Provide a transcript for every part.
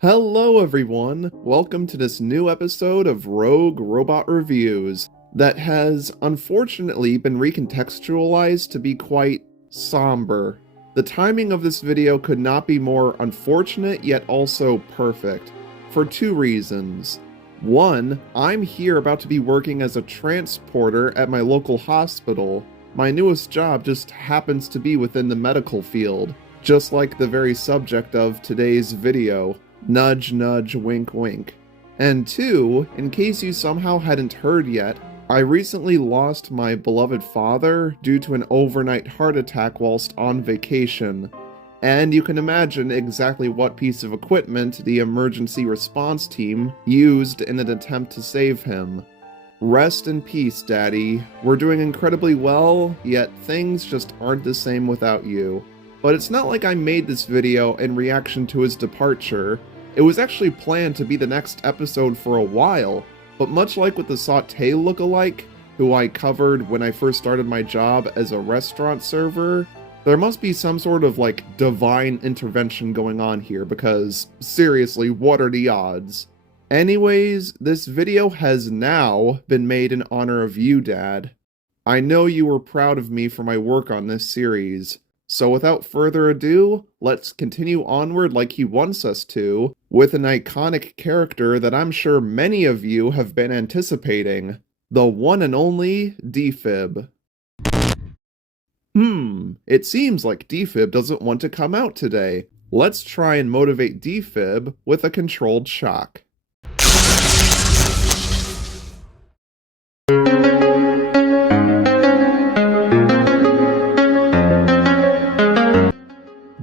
Hello everyone! Welcome to this new episode of Rogue Robot Reviews that has unfortunately been recontextualized to be quite somber. The timing of this video could not be more unfortunate yet also perfect, for two reasons. One, I'm here about to be working as a transporter at my local hospital. My newest job just happens to be within the medical field, just like the very subject of today's video. Nudge, nudge, wink, wink. And two, in case you somehow hadn't heard yet, I recently lost my beloved father due to an overnight heart attack whilst on vacation. And you can imagine exactly what piece of equipment the emergency response team used in an attempt to save him. Rest in peace, Daddy. We're doing incredibly well, yet things just aren't the same without you. But it's not like I made this video in reaction to his departure. It was actually planned to be the next episode for a while, but much like with the Sauté lookalike, who I covered when I first started my job as a restaurant server, there must be some sort of divine intervention going on here because, seriously, what are the odds? Anyways, this video has now been made in honor of you, Dad. I know you were proud of me for my work on this series. So without further ado, let's continue onward like he wants us to, with an iconic character that I'm sure many of you have been anticipating, the one and only D-FIB. It seems like D-FIB doesn't want to come out today. Let's try and motivate D-FIB with a controlled shock.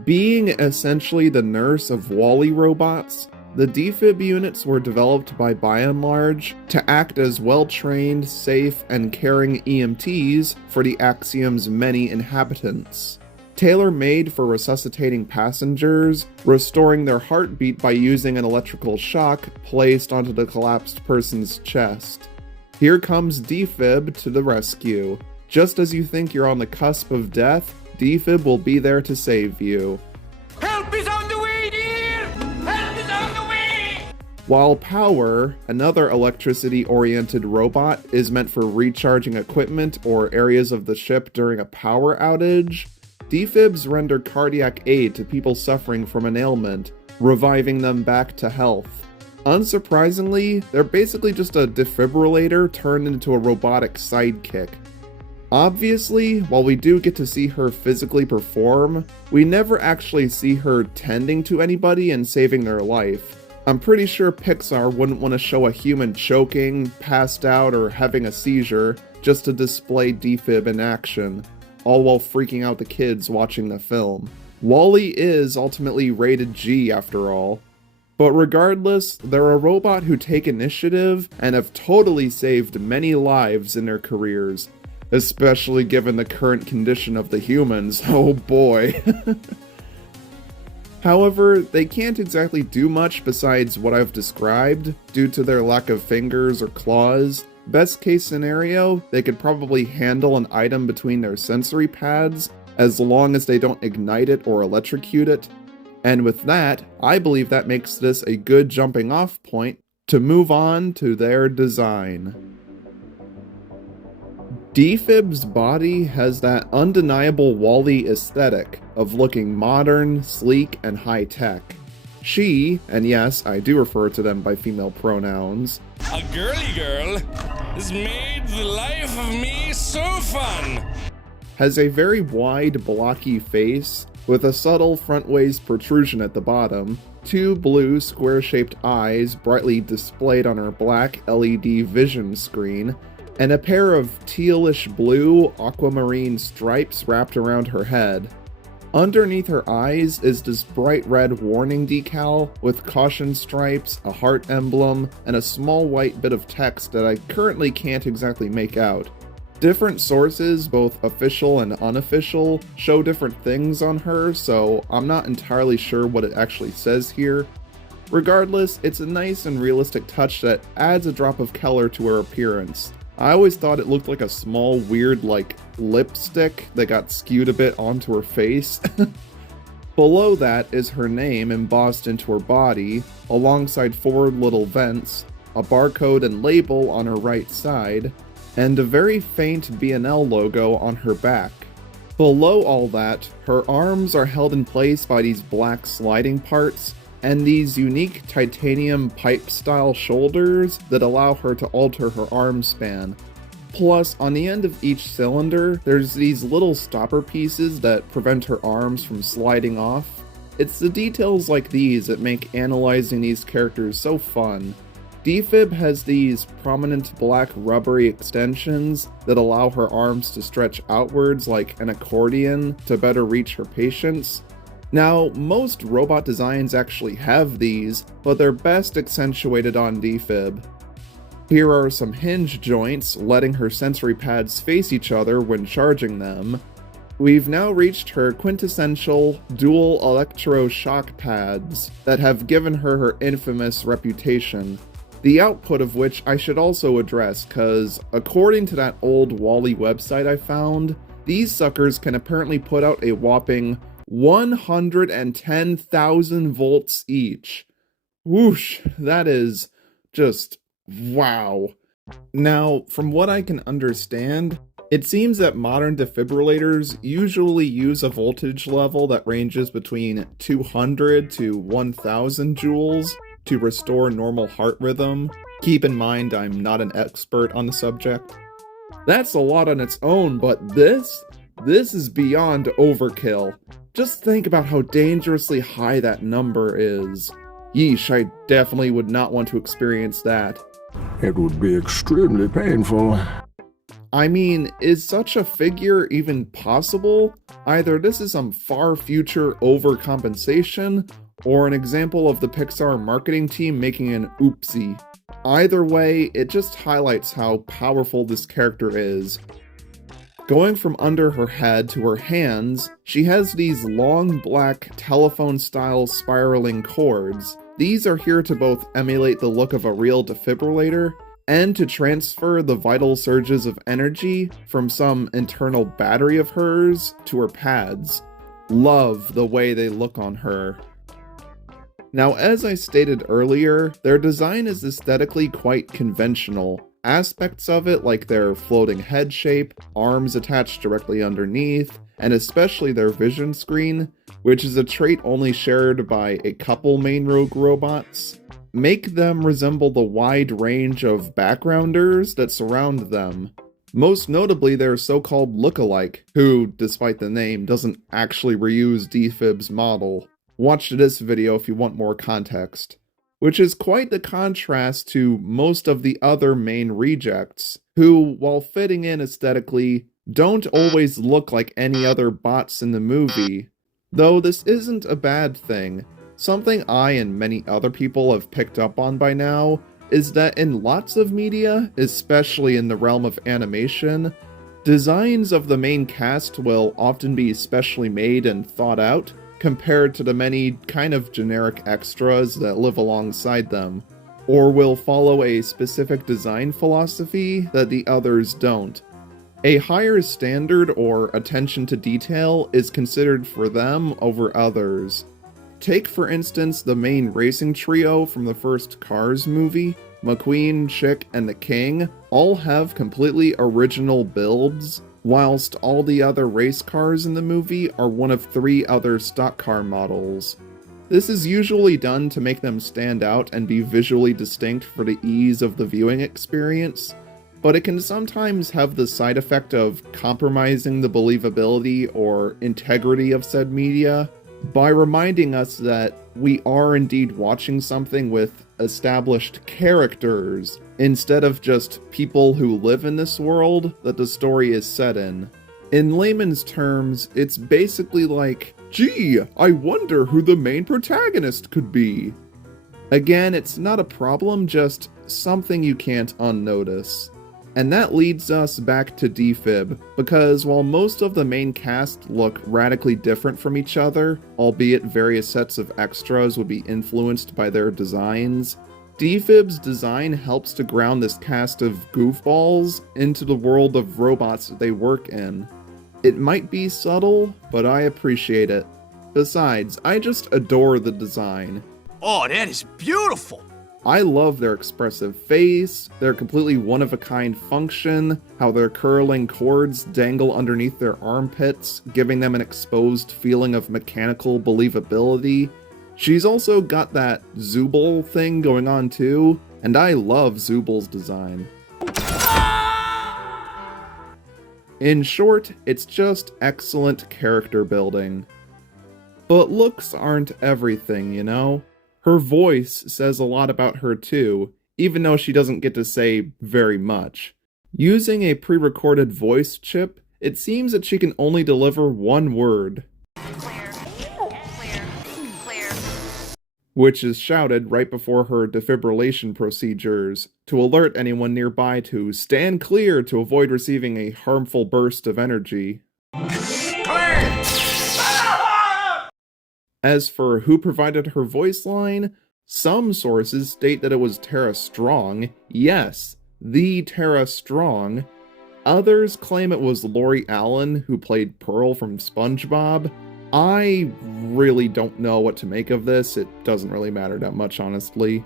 Being essentially the nurse of WALL-E robots, the D-FIB units were developed by and large to act as well-trained, safe, and caring EMTs for the Axiom's many inhabitants. Tailor-made for resuscitating passengers, restoring their heartbeat by using an electrical shock placed onto the collapsed person's chest. Here comes D-FIB to the rescue. Just as you think you're on the cusp of death, D-FIB will be there to save you. Help is on the way, dear! Help is on the way! While Power, another electricity-oriented robot, is meant for recharging equipment or areas of the ship during a power outage, D-FIBs render cardiac aid to people suffering from an ailment, reviving them back to health. Unsurprisingly, they're basically just a defibrillator turned into a robotic sidekick. Obviously, while we do get to see her physically perform, we never actually see her tending to anybody and saving their life. I'm pretty sure Pixar wouldn't want to show a human choking, passed out, or having a seizure just to display D-FIB in action, all while freaking out the kids watching the film. WALL-E is ultimately rated G after all. But regardless, they're a robot who take initiative and have totally saved many lives in their careers. Especially given the current condition of the humans, oh boy. However, they can't exactly do much besides what I've described, due to their lack of fingers or claws. Best case scenario, they could probably handle an item between their sensory pads, as long as they don't ignite it or electrocute it. And with that, I believe that makes this a good jumping off point to move on to their design. D-FIB's body has that undeniable WALL-E aesthetic of looking modern, sleek, and high-tech. She, and yes, I do refer to them by female pronouns, A girly girl has made the life of me so fun! has a very wide, blocky face with a subtle frontways protrusion at the bottom, two blue, square-shaped eyes brightly displayed on her black LED vision screen, and a pair of tealish blue aquamarine stripes wrapped around her head. Underneath her eyes is this bright red warning decal with caution stripes, a heart emblem, and a small white bit of text that I currently can't exactly make out. Different sources, both official and unofficial, show different things on her, so I'm not entirely sure what it actually says here. Regardless, it's a nice and realistic touch that adds a drop of color to her appearance. I always thought it looked like a small, weird, lipstick that got skewed a bit onto her face. Below that is her name embossed into her body, alongside 4 little vents, a barcode and label on her right side, and a very faint B&L logo on her back. Below all that, her arms are held in place by these black sliding parts, and these unique titanium pipe-style shoulders that allow her to alter her arm span. Plus, on the end of each cylinder, there's these little stopper pieces that prevent her arms from sliding off. It's the details like these that make analyzing these characters so fun. D-FIB has these prominent black rubbery extensions that allow her arms to stretch outwards like an accordion to better reach her patients. Now, most robot designs actually have these, but they're best accentuated on D-FIB. Here are some hinge joints letting her sensory pads face each other when charging them. We've now reached her quintessential dual electroshock pads that have given her her infamous reputation. The output of which I should also address, cause according to that old Wally website I found, these suckers can apparently put out a whopping 110,000 volts each. Whoosh, that is just wow. Now, from what I can understand, it seems that modern defibrillators usually use a voltage level that ranges between 200 to 1000 joules to restore normal heart rhythm. Keep in mind, I'm not an expert on the subject. That's a lot on its own, but this is beyond overkill. Just think about how dangerously high that number is. Yeesh, I definitely would not want to experience that. It would be extremely painful. I mean, is such a figure even possible? Either this is some far future overcompensation, or an example of the Pixar marketing team making an oopsie. Either way, it just highlights how powerful this character is. Going from under her head to her hands, she has these long black telephone-style spiraling cords. These are here to both emulate the look of a real defibrillator, and to transfer the vital surges of energy from some internal battery of hers to her pads. Love the way they look on her. Now, as I stated earlier, their design is aesthetically quite conventional. Aspects of it, like their floating head shape, arms attached directly underneath, and especially their vision screen, which is a trait only shared by a couple main rogue robots, make them resemble the wide range of backgrounders that surround them. Most notably their so-called look-alike, who, despite the name, doesn't actually reuse D-FIB's model. Watch this video if you want more context. Which is quite the contrast to most of the other main rejects, who, while fitting in aesthetically, don't always look like any other bots in the movie. Though this isn't a bad thing. Something I and many other people have picked up on by now is that in lots of media, especially in the realm of animation, designs of the main cast will often be specially made and thought out, compared to the many kind of generic extras that live alongside them, or will follow a specific design philosophy that the others don't. A higher standard or attention to detail is considered for them over others. Take for instance the main racing trio from the first Cars movie. McQueen, Chick, and the King all have completely original builds, whilst all the other race cars in the movie are one of 3 other stock car models. This is usually done to make them stand out and be visually distinct for the ease of the viewing experience, but it can sometimes have the side effect of compromising the believability or integrity of said media by reminding us that we are indeed watching something with established characters, instead of just people who live in this world that the story is set in. In layman's terms, it's basically like, gee, I wonder who the main protagonist could be. Again, it's not a problem, just something you can't unnotice. And that leads us back to D-FIB, because while most of the main cast look radically different from each other, albeit various sets of extras would be influenced by their designs, D-FIB's design helps to ground this cast of goofballs into the world of robots that they work in. It might be subtle, but I appreciate it. Besides, I just adore the design. Oh, that is beautiful! I love their expressive face, their completely one-of-a-kind function, how their curling cords dangle underneath their armpits, giving them an exposed feeling of mechanical believability. She's also got that Zooble thing going on too, and I love Zooble's design. In short, it's just excellent character building. But looks aren't everything, you know? Her voice says a lot about her too, even though she doesn't get to say very much. Using a pre-recorded voice chip, it seems that she can only deliver one word, Clear. which is shouted right before her defibrillation procedures to alert anyone nearby to stand clear to avoid receiving a harmful burst of energy. As for who provided her voice line, some sources state that it was Tara Strong. Yes, the Tara Strong. Others claim it was Lori Allen, who played Pearl from SpongeBob. I really don't know what to make of this. It doesn't really matter that much, honestly.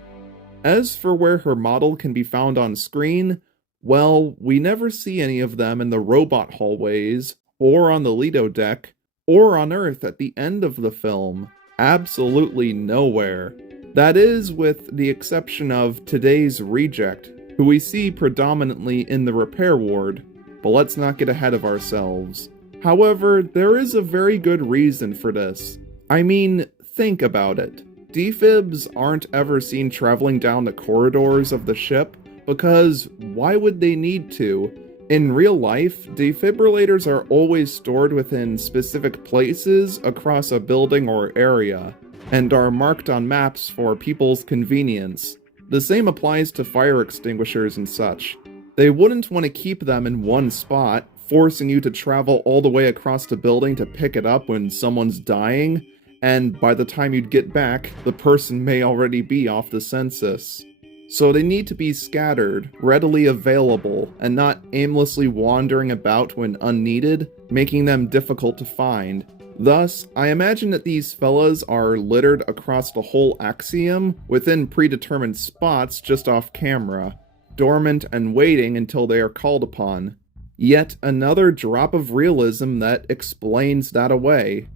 As for where her model can be found on screen, well, we never see any of them in the robot hallways, or on the Lido deck, or on Earth at the end of the film. Absolutely nowhere. That is, with the exception of today's reject, who we see predominantly in the repair ward, but let's not get ahead of ourselves. However, there is a very good reason for this. I mean, think about it. D-FIBs aren't ever seen traveling down the corridors of the ship, because why would they need to? In real life, defibrillators are always stored within specific places across a building or area, and are marked on maps for people's convenience. The same applies to fire extinguishers and such. They wouldn't want to keep them in one spot, forcing you to travel all the way across the building to pick it up when someone's dying, and by the time you'd get back, the person may already be off the census. So they need to be scattered, readily available, and not aimlessly wandering about when unneeded, making them difficult to find. Thus, I imagine that these fellas are littered across the whole axiom within predetermined spots just off camera, dormant and waiting until they are called upon. Yet another drop of realism that explains that away.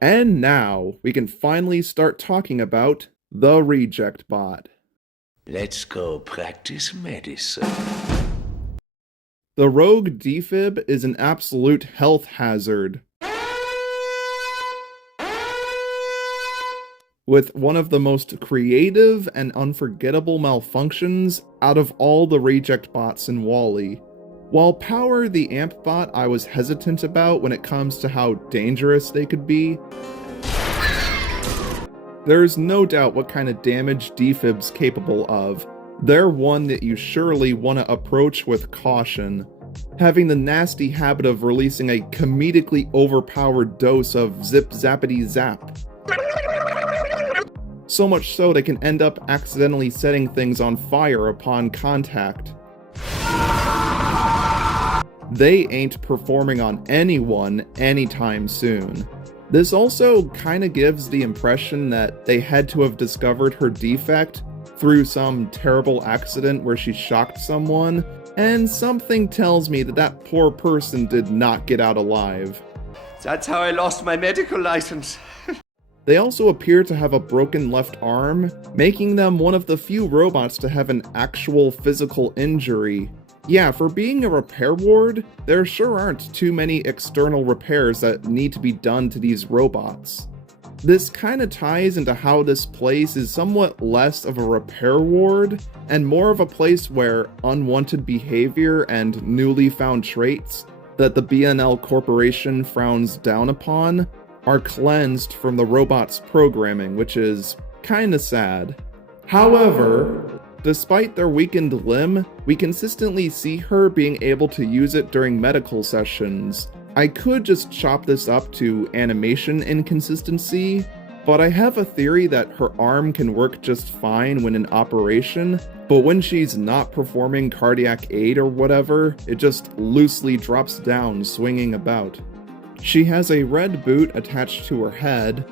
And now, we can finally start talking about the Reject Bot. Let's go practice medicine. The rogue D-FIB is an absolute health hazard, with one of the most creative and unforgettable malfunctions out of all the reject bots in WALL-E. While Power the Amp bot I was hesitant about when it comes to how dangerous they could be, there's no doubt what kind of damage D-FIB's capable of. They're one that you surely want to approach with caution, having the nasty habit of releasing a comedically overpowered dose of zip-zappity-zap. So much so they can end up accidentally setting things on fire upon contact. They ain't performing on anyone anytime soon. This also kinda gives the impression that they had to have discovered her defect through some terrible accident where she shocked someone, and something tells me that that poor person did not get out alive. That's how I lost my medical license. They also appear to have a broken left arm, making them one of the few robots to have an actual physical injury. Yeah, for being a repair ward, there sure aren't too many external repairs that need to be done to these robots. This kinda ties into how this place is somewhat less of a repair ward, and more of a place where unwanted behavior and newly found traits that the BNL Corporation frowns down upon are cleansed from the robot's programming, which is kinda sad. However, despite their weakened limb, we consistently see her being able to use it during medical sessions. I could just chop this up to animation inconsistency, but I have a theory that her arm can work just fine when in operation, but when she's not performing cardiac aid or whatever, it just loosely drops down, swinging about. She has a red boot attached to her head,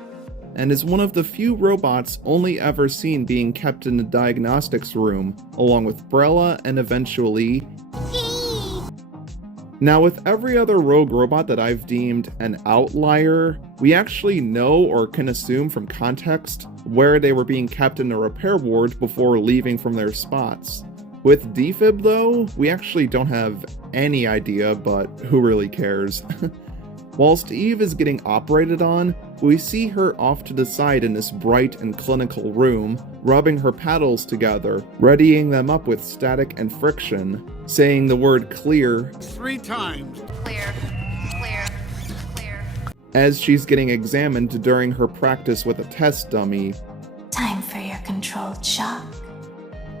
and is one of the few robots only ever seen being kept in the diagnostics room, along with Brella and eventually... Now, with every other rogue robot that I've deemed an outlier, we actually know or can assume from context where they were being kept in the repair ward before leaving from their spots. With D-FIB though, we actually don't have any idea, but who really cares? Whilst Eve is getting operated on, we see her off to the side in this bright and clinical room, rubbing her paddles together, readying them up with static and friction, saying the word clear 3 times. Clear, clear, clear. as she's getting examined during her practice with a test dummy, Time for your controlled shock.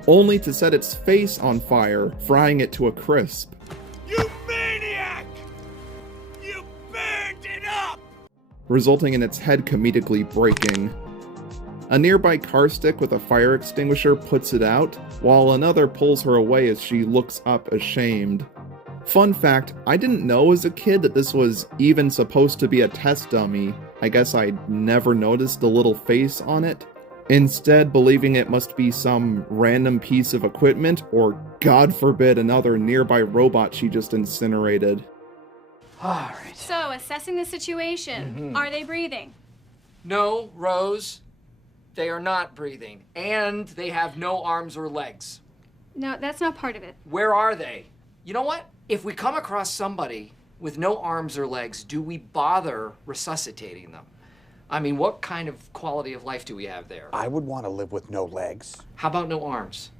only to set its face on fire, frying it to a crisp. You maniac! You burned it up! Resulting in its head comedically breaking. A nearby car stick with a fire extinguisher puts it out, while another pulls her away as she looks up ashamed. Fun fact, I didn't know as a kid that this was even supposed to be a test dummy. I guess I never noticed the little face on it. Instead, believing it must be some random piece of equipment, or God forbid another nearby robot she just incinerated. Alright. So, assessing the situation, are they breathing? No, Rose. They are not breathing. And they have no arms or legs. No, that's not part of it. Where are they? You know what? If we come across somebody with no arms or legs, do we bother resuscitating them? I mean, what kind of quality of life do we have there? I would want to live with no legs. How about no arms?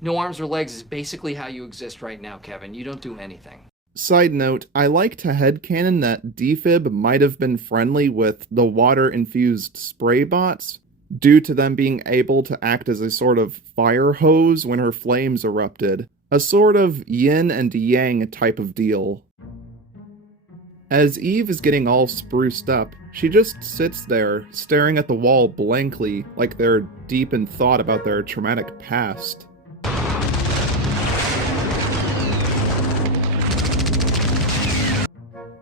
No arms or legs is basically how you exist right now, Kevin. You don't do anything. Side note, I like to headcanon that D-FIB might have been friendly with the water-infused spray bots, due to them being able to act as a sort of fire hose when her flames erupted. A sort of yin and yang type of deal. As Eve is getting all spruced up, she just sits there, staring at the wall blankly, like they're deep in thought about their traumatic past.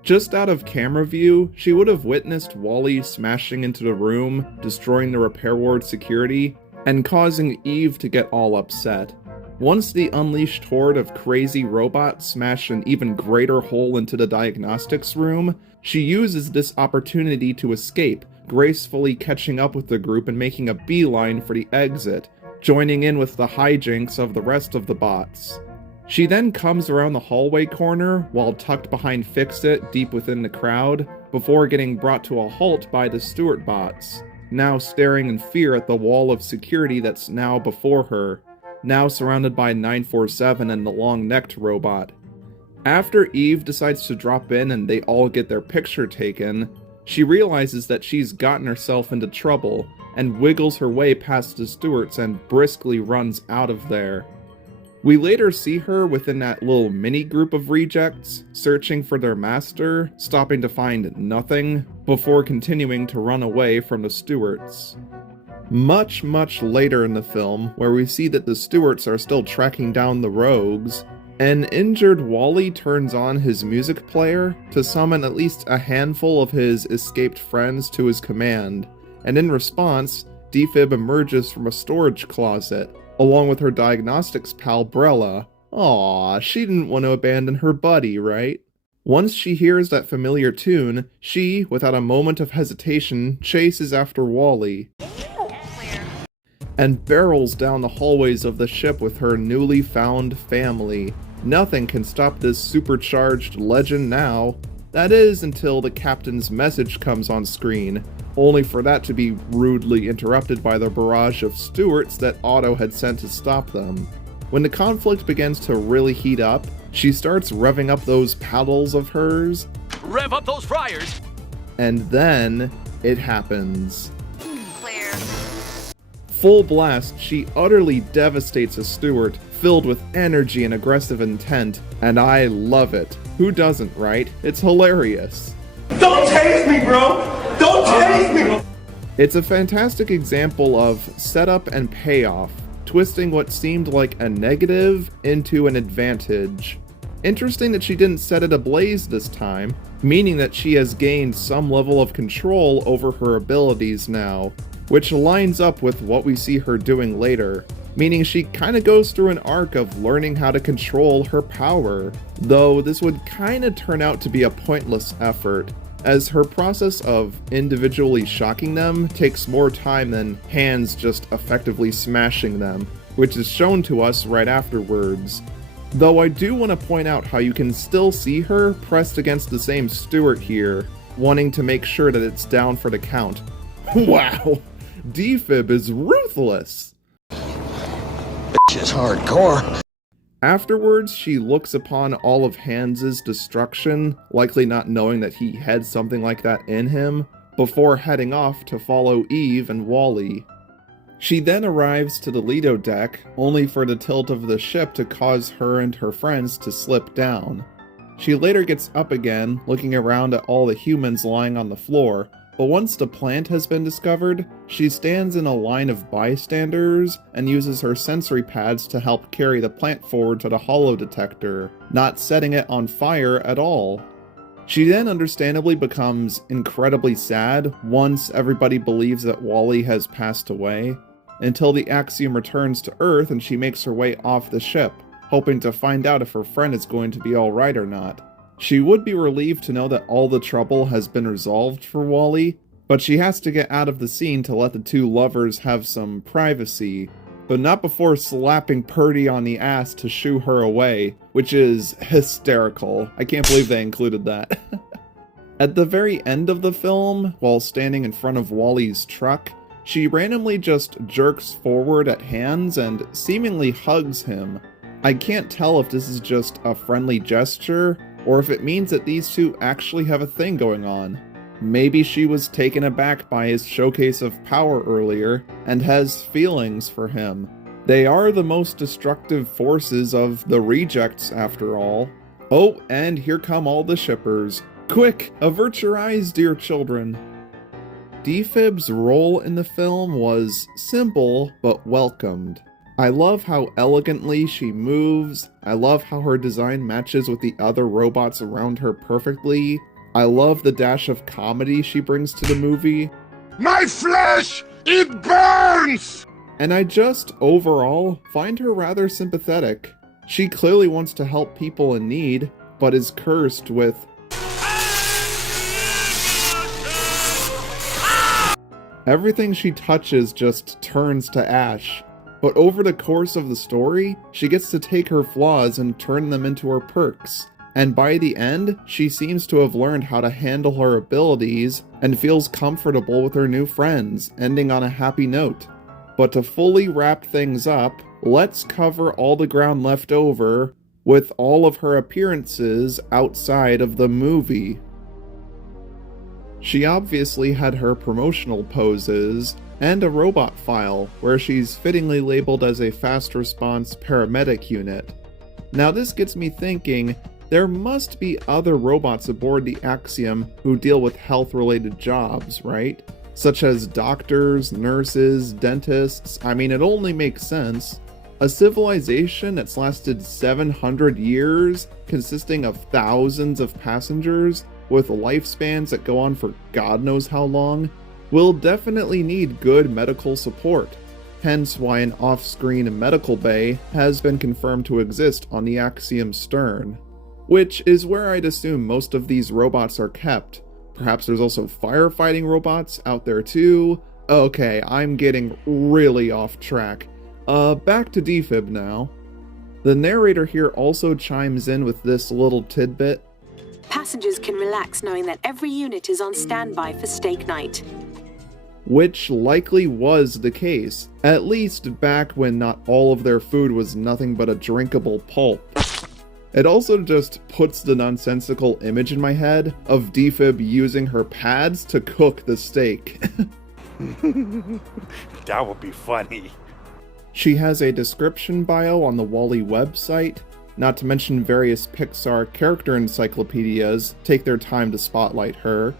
Just out of camera view, she would have witnessed Wally smashing into the room, destroying the repair ward security, and causing Eve to get all upset. Once the unleashed horde of crazy robots smash an even greater hole into the diagnostics room, she uses this opportunity to escape, gracefully catching up with the group and making a beeline for the exit, joining in with the hijinks of the rest of the bots. She then comes around the hallway corner while tucked behind Fix-It deep within the crowd, before getting brought to a halt by the Stewart bots, now staring in fear at the wall of security that's now before her, now surrounded by 947 and the long-necked robot. After Eve decides to drop in and they all get their picture taken, she realizes that she's gotten herself into trouble, and wiggles her way past the Stewarts and briskly runs out of there. We later see her within that little mini group of rejects, searching for their master, stopping to find nothing, before continuing to run away from the Stewarts. Much later in the film, where we see that the Stewarts are still tracking down the rogues, an injured Wally turns on his music player to summon at least a handful of his escaped friends to his command, and in response, D-FIB emerges from a storage closet, along with her diagnostics pal Brella. Aww, she didn't want to abandon her buddy, right? Once she hears that familiar tune, she, without a moment of hesitation, chases after Wally, and barrels down the hallways of the ship with her newly found family. Nothing can stop this supercharged legend now. That is, until the captain's message comes on screen, only for that to be rudely interrupted by the barrage of Stewarts that Otto had sent to stop them. When the conflict begins to really heat up, she starts revving up those paddles of hers. Rev up those fryers! And then, it happens. Clear. Full blast, she utterly devastates a Stewart, filled with energy and aggressive intent, and I love it. Who doesn't, right? It's hilarious. Don't tase me, bro! Don't tase me! It's a fantastic example of setup and payoff, twisting what seemed like a negative into an advantage. Interesting that she didn't set it ablaze this time. meaning that she has gained some level of control over her abilities now, which lines up with what we see her doing later, meaning she kinda goes through an arc of learning how to control her power, though this would kinda turn out to be a pointless effort, as her process of individually shocking them takes more time than hands just effectively smashing them, which is shown to us right afterwards. Though I do want to point out how you can still see her pressed against the same Stewart here, wanting to make sure that it's down for the count. Wow, D-FIB is ruthless! Is hardcore. Afterwards, she looks upon all of Hans's destruction, likely not knowing that he had something like that in him, before heading off to follow Eve and Wally. She then arrives to the Lido deck, only for the tilt of the ship to cause her and her friends to slip down. She later gets up again, looking around at all the humans lying on the floor, but once the plant has been discovered, she stands in a line of bystanders and uses her sensory pads to help carry the plant forward to the holo detector, not setting it on fire at all. She then understandably becomes incredibly sad once everybody believes that Wally has passed away, until the Axiom returns to Earth and she makes her way off the ship, hoping to find out if her friend is going to be alright or not. She would be relieved to know that all the trouble has been resolved for Wally, but she has to get out of the scene to let the two lovers have some privacy, but not before slapping Purdy on the ass to shoo her away, which is hysterical. I can't believe they included that. At the very end of the film, while standing in front of Wally's truck, she randomly just jerks forward at Hans and seemingly hugs him. I can't tell if this is just a friendly gesture, or if it means that these two actually have a thing going on. Maybe she was taken aback by his showcase of power earlier, and has feelings for him. They are the most destructive forces of the rejects after all. Oh, and here come all the shippers. Quick, avert your eyes, dear children. D-FIB's role in the film was simple, but welcomed. I love how elegantly she moves, I love how her design matches with the other robots around her perfectly, I love the dash of comedy she brings to the movie. My flesh! It burns! And I just, overall, find her rather sympathetic. She clearly wants to help people in need, but is cursed with everything she touches just turns to ash. But over the course of the story, she gets to take her flaws and turn them into her perks. And by the end, she seems to have learned how to handle her abilities and feels comfortable with her new friends, ending on a happy note. But to fully wrap things up, let's cover all the ground left over with all of her appearances outside of the movie. She obviously had her promotional poses, and a robot file, where she's fittingly labeled as a fast response paramedic unit. Now this gets me thinking, there must be other robots aboard the Axiom who deal with health-related jobs, right? Such as doctors, nurses, dentists. I mean, it only makes sense. A civilization that's lasted 700 years, consisting of thousands of passengers, with lifespans that go on for God knows how long, will definitely need good medical support, hence why an off-screen medical bay has been confirmed to exist on the Axiom's stern, which is where I'd assume most of these robots are kept. Perhaps there's also firefighting robots out there too. Okay, I'm getting really off track. Back to D-FIB now. The narrator here also chimes in with this little tidbit. Passengers can relax knowing that every unit is on standby for steak night. Which likely was the case, at least back when not all of their food was nothing but a drinkable pulp. It also just puts the nonsensical image in my head of D-FIB using her pads to cook the steak. That would be funny. She has a description bio on the Wall-E website, not to mention various Pixar character encyclopedias take their time to spotlight her.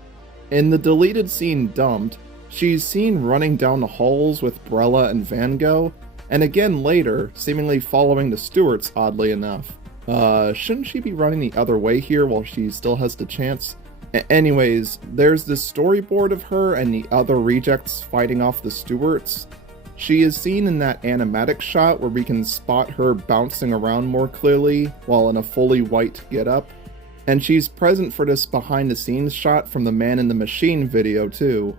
In the deleted scene Dumped, she's seen running down the halls with Brella and Van Gogh, and again later, seemingly following the Stewarts oddly enough. Shouldn't she be running the other way here while she still has the chance? Anyways, there's this storyboard of her and the other rejects fighting off the Stewarts. She is seen in that animatic shot where we can spot her bouncing around more clearly while in a fully white getup. And she's present for this behind the scenes shot from the Man in the Machine video too.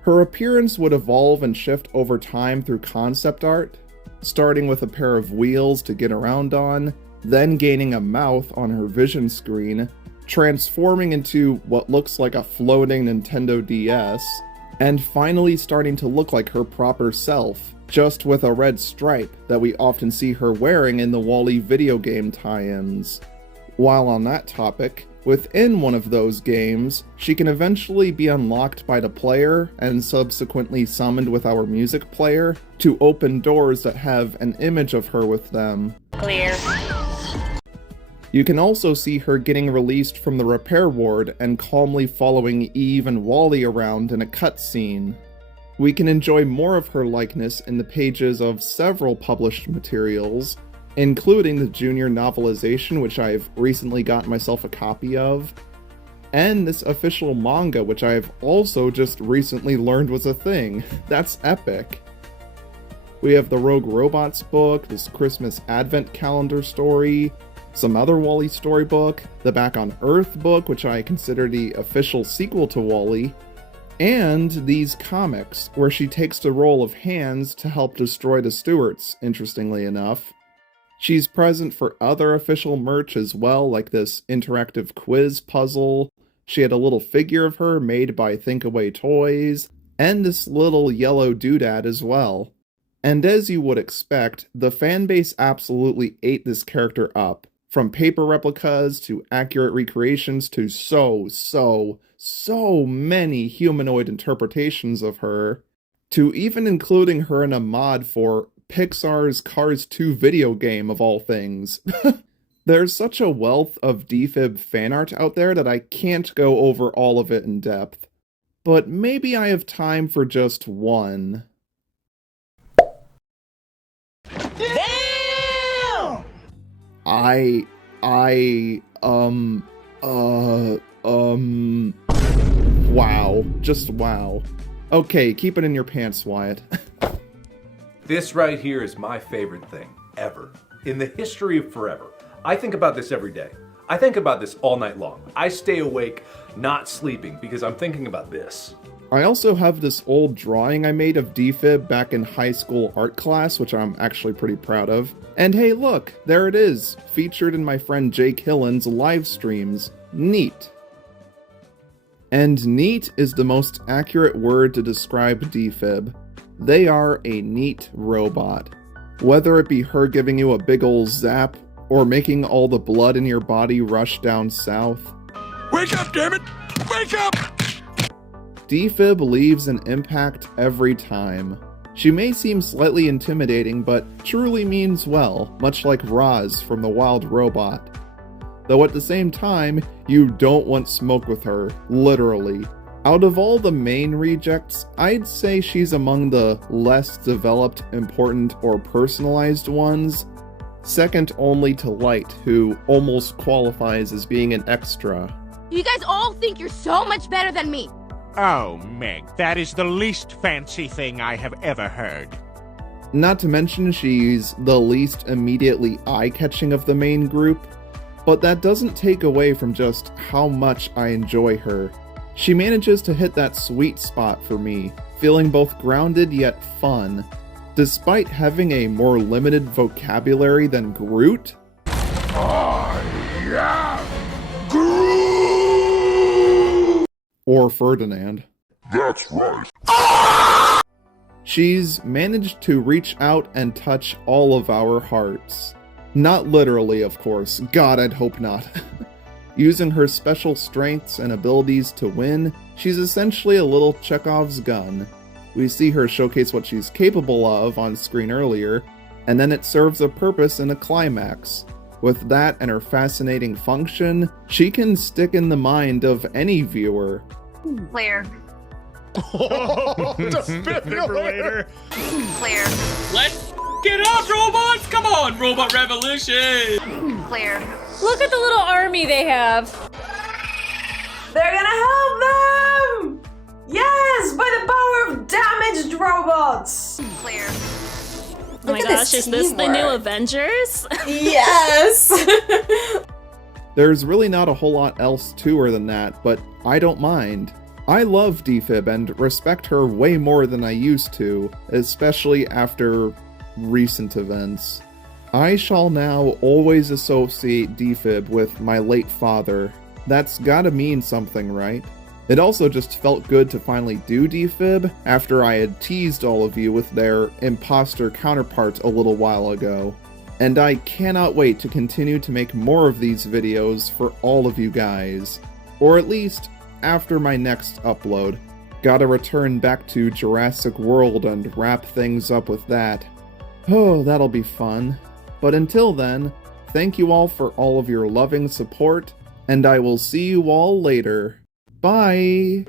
Her appearance would evolve and shift over time through concept art, starting with a pair of wheels to get around on, then gaining a mouth on her vision screen, transforming into what looks like a floating Nintendo DS, and finally starting to look like her proper self, just with a red stripe that we often see her wearing in the WALL-E video game tie-ins. While on that topic, within one of those games, she can eventually be unlocked by the player and subsequently summoned with our music player to open doors that have an image of her with them. Clear. You can also see her getting released from the repair ward and calmly following Eve and Wally around in a cutscene. We can enjoy more of her likeness in the pages of several published materials, including the junior novelization, which I've recently gotten myself a copy of, and this official manga, which I've also just recently learned was a thing. That's epic. We have the Rogue Robots book, this Christmas Advent Calendar story, some other WALL-E storybook, the Back on Earth book, which I consider the official sequel to WALL-E, and these comics, where she takes the role of Hands to help destroy the Stewarts, interestingly enough. She's present for other official merch as well, like this interactive quiz puzzle. She had a little figure of her made by Thinkaway Toys, and this little yellow doodad as well. And as you would expect, the fanbase absolutely ate this character up, from paper replicas to accurate recreations to so many humanoid interpretations of her, to even including her in a mod for Pixar's Cars 2 video game of all things. There's such a wealth of D-FIB fan art out there that I can't go over all of it in depth. But maybe I have time for just one. Damn! Wow. Just wow. Okay, keep it in your pants, Wyatt. This right here is my favorite thing, ever. In the history of forever. I think about this every day. I think about this all night long. I stay awake, not sleeping, because I'm thinking about this. I also have this old drawing I made of D-FIB back in high school art class, which I'm actually pretty proud of. And hey look, there it is, featured in my friend Jake Hillen's live streams. Neat. And neat is the most accurate word to describe D-FIB. They are a neat robot. Whether it be her giving you a big ol' zap, or making all the blood in your body rush down south. Wake up, damn it! Wake up! D-FIB leaves an impact every time. She may seem slightly intimidating, but truly means well, much like Roz from The Wild Robot. Though at the same time, you don't want smoke with her, literally. Out of all the main rejects, I'd say she's among the less developed, important, or personalized ones, second only to Light, who almost qualifies as being an extra. You guys all think you're so much better than me. Oh, Meg, that is the least fancy thing I have ever heard. Not to mention she's the least immediately eye-catching of the main group, but that doesn't take away from just how much I enjoy her. She manages to hit that sweet spot for me, feeling both grounded yet fun. Despite having a more limited vocabulary than Groot, or Ferdinand. That's right. She's managed to reach out and touch all of our hearts. Not literally, of course. God, I'd hope not. Using her special strengths and abilities to win, she's essentially a little Chekhov's gun. We see her showcase what she's capable of on screen earlier, and then it serves a purpose in a climax. With that and her fascinating function, she can stick in the mind of any viewer. Clear. Defibrillator. Clear. Let's get up, robots! Come on, Robot Revolution! Clear. Look at the little army they have. They're gonna help them! Yes! By the power of damaged robots! Clear. Oh my gosh, is this the new Avengers? Yes! There's really not a whole lot else to her than that, but I don't mind. I love D-FIB and respect her way more than I used to, especially after recent events. I shall now always associate D-FIB with my late father. That's gotta mean something, right? It also just felt good to finally do D-FIB after I had teased all of you with their imposter counterpart a little while ago. And I cannot wait to continue to make more of these videos for all of you guys. Or at least, after my next upload. Gotta return back to Jurassic World and wrap things up with that. Oh, that'll be fun. But until then, thank you all for all of your loving support, and I will see you all later. Bye!